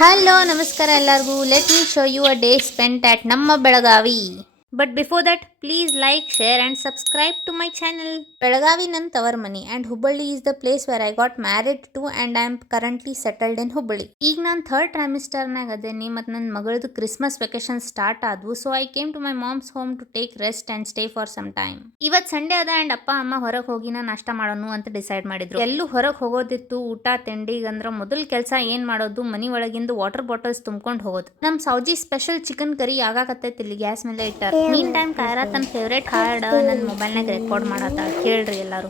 Hello ನಮಸ್ಕಾರ ಎಲ್ಲರಿಗೂ. Let me show you a day spent at ನಮ್ಮ Belagavi. But before that please like, share and subscribe to my channel. Belagavi ನನ್ನ ತವರ್ ಮನಿ and Hubballi is the place where I got married to and I am currently settled in Hubballi. ಈಗ ನಾನು third ಟ್ರೈಮಿಸ್ಟರ್ನಾಗ ಅದೇನಿ ಮತ್ತು ನನ್ನ ಮಗಳದು ಕ್ರಿಸ್ಮಸ್ ವೆಕೇಶನ್ ಸ್ಟಾರ್ಟ್ ಆದವು. So I came to my mom's home to take rest and stay for some time. ಇವತ್ತು Sunday ಅದ ಆ್ಯಂಡ್ ಅಪ್ಪ ಅಮ್ಮ ಹೊರಗೆ ಹೋಗಿನ ನಾಷ್ಟ ಮಾಡೋಣ ಅಂತ ಡಿಸೈಡ್ ಮಾಡಿದ್ರು. ಎಲ್ಲೂ ಹೊರಗೆ ಹೋಗೋದಿತ್ತು ಊಟ ತಿಂಡಿಗಂದ್ರ ಮೊದಲ ಕೆಲಸ ಏನ್ ಮಾಡೋದು, ಮನಿ ಒಳಗಿಂದ ವಾಟರ್ ಬಾಟಲ್ಸ್ ತುಂಬ್ಕೊಂಡು ಹೋಗೋದು. ನಮ್ ಸೌಜಿ ಸ್ಪೆಷಲ್ ಚಿಕನ್ ಕರಿ ಆಗಾಕತ್ತೈತಿ ಇಲ್ಲಿ ಗ್ಯಾಸ್ ಮೇಲೆ ಇಟ್ಟಾರ. ಮೀನ್ ಟೈಮ್ ಕಾಯರ ತನ್ನ ಫೇವ್ರೇಟ್ ಹಾಡ್ ನನ್ನ ಮೊಬೈಲ್ನಾಗ ರೆಕಾರ್ಡ್ ಮಾಡತ್ತ. ಕೇಳ್ರಿ ಎಲ್ಲಾರು.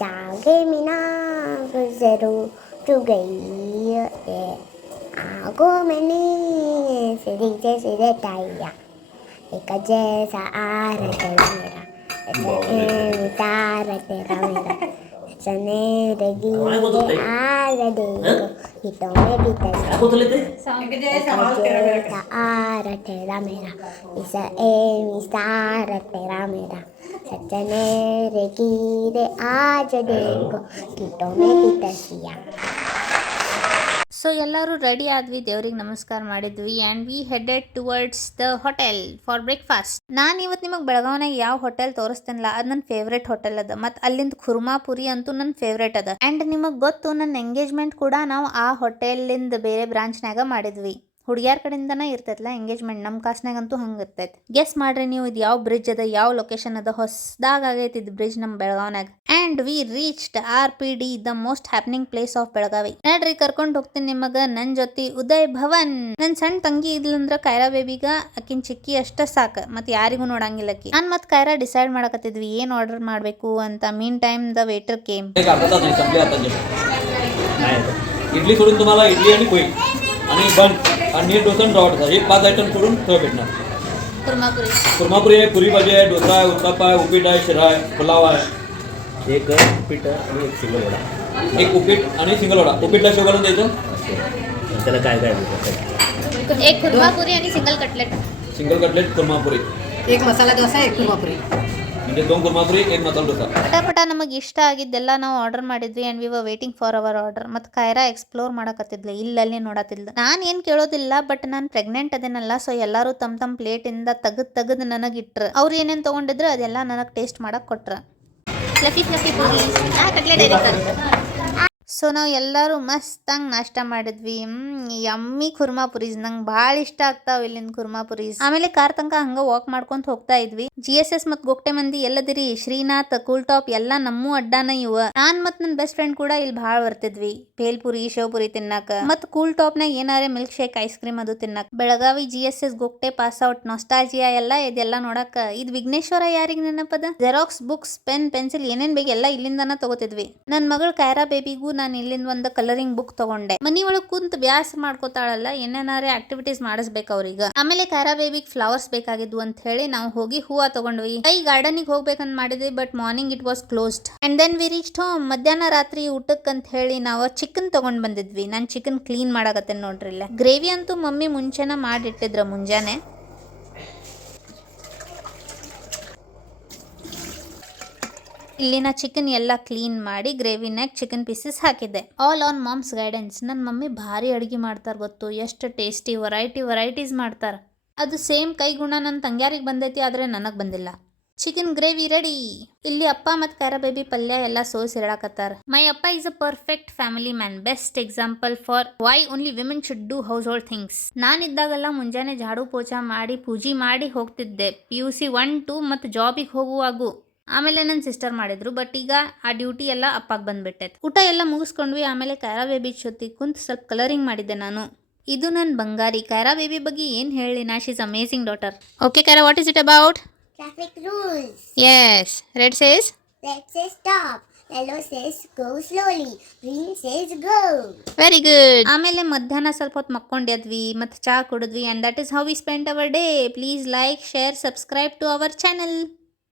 जागे मीना गुजरू तू गई आगो मैंने सीधे सीधे टाइया एक जैसा आर तेरा मेरा तार तेरा मेरा चने रगी आर देखो गीतों में भी जैसा आर तेरा मेरा इस सार तेरा मेरा सचने रे कीरे आज देखो गीतों में भी तसिया. ಸೊ ಎಲ್ಲರೂ ರೆಡಿ ಆದ್ವಿ, ದೇವ್ರಿಗೆ ನಮಸ್ಕಾರ ಮಾಡಿದ್ವಿ and we headed towards the hotel for breakfast. ನಾನು ಇವತ್ತು ನಿಮಗೆ ಬೆಳಗಾವಿನಾಗ ಯಾವ ಹೋಟೆಲ್ ತೋರಿಸ್ತೇನಲ್ಲ ಅದು ನನ್ನ ಫೇವ್ರೇಟ್ ಹೋಟೆಲ್ ಅದ. ಮತ್ತು ಅಲ್ಲಿಂದ ಖುರ್ಮಾಪುರಿ ಅಂತೂ ನನ್ನ ಫೇವ್ರೇಟ್ ಅದ. ಆ್ಯಂಡ್ ನಿಮಗೆ ಗೊತ್ತು, ನನ್ನ ಎಂಗೇಜ್ಮೆಂಟ್ ಕೂಡ ನಾವು ಆ ಹೋಟೆಲಿಂದ ಬೇರೆ ಬ್ರಾಂಚ್ನಾಗ ಮಾಡಿದ್ವಿ. ಹುಡುಗಿಯಾರ ಕಡೆಯಿಂದನೇ ಇರ್ತೈತಲ್ಲ ಎಂಗೇಜ್ಮೆಂಟ್, ನಮ್ಮ ಕಾಸ್ನಾಗಂತೂ ಹಂಗೆ ಇರ್ತೈತೆ. ಗೆಸ್ ಮಾಡ್ರಿ ನೀವು ಇದು ಯಾವ ಬ್ರಿಡ್ಜ್ ಅದ, ಯಾವ ಲೊಕೇಶನ್ ಅದ. ಹೊಸದಾಗ ಆಗೈತಿ ಇದು ಬ್ರಿಡ್ಜ್ ನಮ್ಮ ಬೆಳಗಾವಿನಾಗ. And we reached RPD, the most happening place of Belagavi. ನೋಡ್ರಿ ಕರ್ಕೊಂಡು ಹೋಗ್ತೀನಿ ನಿಮಗೆ ನನ್ನ ಜೊತೆ ಉದಯ್ ಭವನ್. ನನ್ನ ಸಣ್ಣ ತಂಗಿ ಇದ್ಲಂದ್ರ ಕೈರಾ ಬೇಬಿಗ ಆಕಿನ ಚಿಕ್ಕಿ ಅಷ್ಟ ಸಾಕು, ಮತ್ತು ಯಾರಿಗೂ ನೋಡಂಗಿಲ್ಲ ಆಕಿ. ನಾನು ಮತ್ತು ಕೈರಾ ಡಿಸೈಡ್ ಮಾಡಕತ್ತಿದ್ವಿ ಏನು ಆರ್ಡರ್ ಮಾಡಬೇಕು ಅಂತ. Meantime the waiter came. Idli सोडून तुम्हाला इडली आणि पोळी आणि बन आणि डोसा आणि रवा डोसा हे 5 आयटम सोडून सर्व भेटणार. कुर्मापुरी आहे, पुरी भाजी आहे, डोसा आहे, उत्तप्पा आहे, उपीट आहे, शिरा आहे, पुलाव आहे. एक उपीट आणि एक सिंगल वडा. एक उपीट आणि सिंगल वडा. उपीटला शेव घालून द्यायचं. त्याला काय काय देतात? एक कुर्मापुरी आणि single cutlet. Single cutlet kurma puri. एक मसाला डोसा एक कुर्मापुरी. म्हणजे 2 कुर्मापुरी 1 मसाला डोसा. ಪಟಾಪಟ ನಮಗೆ ಇಷ್ಟ ಆಗಿದ್ದೆಲ್ಲ ನಾವು ಆರ್ಡರ್ ಮಾಡಿದ್ವಿ and we were waiting for our order. ಮತ್ತು ಕೈರಾ ಎಕ್ಸ್ಪ್ಲೋರ್ ಮಾಡಕತ್ತಿದ್ಲು, ಇಲ್ಲಲ್ಲಿ ನೋಡತ್ತಿದ್ಲು. ನಾನು ಏನು ಕೇಳೋದಿಲ್ಲ, ಬಟ್ ನಾನು ಪ್ರೆಗ್ನೆಂಟ್ ಅದೇನಲ್ಲ, ಸೊ ಎಲ್ಲರೂ ತಮ್ಮ ಪ್ಲೇಟಿಂದ ತೆಗೆದು ನನಗೆ ಇಟ್ರು. ಅವ್ರು ಏನೇನು ತೊಗೊಂಡಿದ್ರು ಅದೆಲ್ಲ ನನಗೆ ಟೇಸ್ಟ್ ಮಾಡಕ್ಕೆ ಕೊಟ್ರು. Fluffy puri cutlet. ಸೊ ನಾವು ಎಲ್ಲರೂ ಮಸ್ತಂಗೆ ನಾಷ್ಟ ಮಾಡಿದ್ವಿ. ಯಮ್ಮಿ ಕುರ್ಮಾಪುರೀಸ್ ನಂಗೆ ಭಾಳ ಇಷ್ಟ ಆಗ್ತಾವ ಇಲ್ಲಿನ ಕುರ್ಮಾಪುರೀಸ್. ಆಮೇಲೆ ಕಾರ್ ತನಕ ಹಂಗೆ ವಾಕ್ ಮಾಡ್ಕೊಂತ ಹೋಗ್ತಾ ಇದ್ವಿ. GSS ಮತ್ತು ಗೋಕ್ಟೆ ಮಂದಿ ಎಲ್ಲದಿರಿ, ಶ್ರೀನಾಥ್, ಕೂಲ್ ಟಾಪ್ ಎಲ್ಲ ನಮ್ಮೂ ಅಡ್ಡಾನ ಇವ. ನಾನು ಮತ್ತು ನನ್ನ ಬೆಸ್ಟ್ ಫ್ರೆಂಡ್ ಕೂಡ ಇಲ್ಲಿ ಭಾಳ ಬರ್ತಿದ್ವಿ ಭೇಲ್ಪುರಿ, ಶೇವ್ಪುರಿ ತಿನ್ನಾಕ. ಮತ್ತು ಕೂಲ್ ಟಾಪ್ನಾಗ ಏನಾರೇ ಮಿಲ್ಕ್ ಶೇಕ್, ಐಸ್ ಕ್ರೀಮ್ ಅದು ತಿನ್ನಾಕ. ಬೆಳಗಾವಿ GSS ಗೋಕ್ಟೆ ಪಾಸ್ ಔಟ್ ನಾಸ್ಟಾಜಿಯಾ ಎಲ್ಲ ಇದೆಲ್ಲ ನೋಡಕ. ಇದು ವಿಘ್ನೇಶ್ವರ ಯಾರಿಗೆ ನೆನಪದ. ಜೆರಾಕ್ಸ್, ಬುಕ್ಸ್, ಪೆನ್, ಪೆನ್ಸಿಲ್ ಏನೇನ್ ಬೇಕು ಎಲ್ಲ ಇಲ್ಲಿಂದಾನ ತಗೋತಿದ್ವಿ. ನನ್ನ ಮಗಳು ಕೈರಾ ಬೇಬಿಗೂ ನಾನು ಇಲ್ಲಿಂದ ಒಂದು ಕಲರಿಂಗ್ ಬುಕ್ ತಗೊಂಡೆ. ಮನಿ ಒಳಗೆ ಕುಂತ ಬ್ಯಾಸ ಮಾಡ್ಕೋತಾಳಲ್ಲ, ಏನೇನಾರೇ ಆಕ್ಟಿವಿಟೀಸ್ ಮಾಡಿಸ್ಬೇಕು ಅವ್ರಿಗೆ. ಆಮೇಲೆ ಕೈರಾ ಬೇಬಿಗೆ ಫ್ಲವರ್ಸ್ ಬೇಕಾಗಿದ್ವು ಅಂತ ಹೇಳಿ ನಾವು ಹೋಗಿ ಹೂವ ತಗೊಂಡ್ವಿ. ಗಾರ್ಡನಿಗೆ ಹೋಗ್ಬೇಕಂತ ಮಾಡಿದ್ವಿ, but morning it was closed. And then we reached home. ಮಧ್ಯಾಹ್ನ ರಾತ್ರಿ ಊಟಕ್ಕಂತ ಹೇಳಿ ನಾವು ಚಿಕನ್ ತಗೊಂಡ್ ಬಂದಿದ್ವಿ. ನಾನು ಚಿಕನ್ ಕ್ಲೀನ್ ಮಾಡಕತ್ತೇನೆ ನೋಡ್ರಿ. ಇಲ್ಲ ಗ್ರೇವಿ ಅಂತೂ ಮಮ್ಮಿ ಮುಂಚೆನ ಮಾಡಿಟ್ಟಿದ್ರ ಮುಂಜಾನೆ. ಇಲ್ಲಿನ ಚಿಕನ್ ಎಲ್ಲ ಕ್ಲೀನ್ ಮಾಡಿ ಗ್ರೇವಿನಾಗ ಚಿಕನ್ ಪೀಸಸ್ ಹಾಕಿದ್ದೆ. All on moms guidance. ನನ್ನ ಮಮ್ಮಿ ಭಾರಿ ಅಡುಗೆ ಮಾಡ್ತಾರೆ ಗೊತ್ತು, ಎಷ್ಟು ಟೇಸ್ಟಿ ವೆರೈಟೀಸ್ ಮಾಡ್ತಾರೆ. ಅದು ಸೇಮ್ ಕೈಗುಣ ನನ್ನ ತಂಗ್ಯಾರಿಗೆ ಬಂದೈತಿ, ಆದರೆ ನನಗೆ ಬಂದಿಲ್ಲ. Chicken gravy ready. ಇಲ್ಲಿ ಅಪ್ಪ ಮತ್ತು ಕೈರಾ ಬೇಬಿ ಪಲ್ಯ ಎಲ್ಲ ಸೋಸ್ ಇಡಾಕತ್ತಾರ. ಮೈ ಅಪ್ಪ is a perfect family man, best example for why only women should do household things. ನಾನಿದ್ದಾಗೆಲ್ಲ ಮುಂಜಾನೆ ಝಾಡು ಪೋಚಾ ಮಾಡಿ ಪೂಜೆ ಮಾಡಿ ಹೋಗ್ತಿದ್ದೆ, PUC 1, 2 ಮತ್ತು ಜಾಬಿಗೆ ಹೋಗುವಾಗೂ. ಆಮೇಲೆ ನನ್ನ ಸಿಸ್ಟರ್ ಮಾಡಿದ್ರು, ಬಟ್ ಈಗ ಆ ಡ್ಯೂಟಿ ಎಲ್ಲ ಅಪ್ಪಾಗ ಬಂದ್ಬಿಟ್ಟೈತೆ. ಊಟ ಎಲ್ಲ ಮುಗಿಸ್ಕೊಂಡ್ವಿ. ಆಮೇಲೆ ಕೈರಾ ಬೇಬಿ ಜೊತೆ ಕುಂತು ಸ್ವಲ್ಪ ಕಲರಿಂಗ್ ಮಾಡಿದ್ದೆ ನಾನು. ಇದು ನನ್ನ ಬಂಗಾರಿ. ಕೈರಾ ಬೇಬಿ ಬಗ್ಗೆ ಏನು ಹೇಳಿ ನಾ, she is amazing daughter. Okay Kaira, what is it about? Traffic rules. Yes. Red says? Red says stop. Yellow says go slowly. Green says go. Very good. ಆಮೇಲೆ ಮಧ್ಯಾಹ್ನ ಸ್ವಲ್ಪ ಹೊತ್ತು ಮಕ್ಕೊಂಡಿದ್ವಿ ಮತ್ತು ಚಾ ಕುಡಿದ್ವಿ. And that is how we spend our day. Please like, share, subscribe to our channel.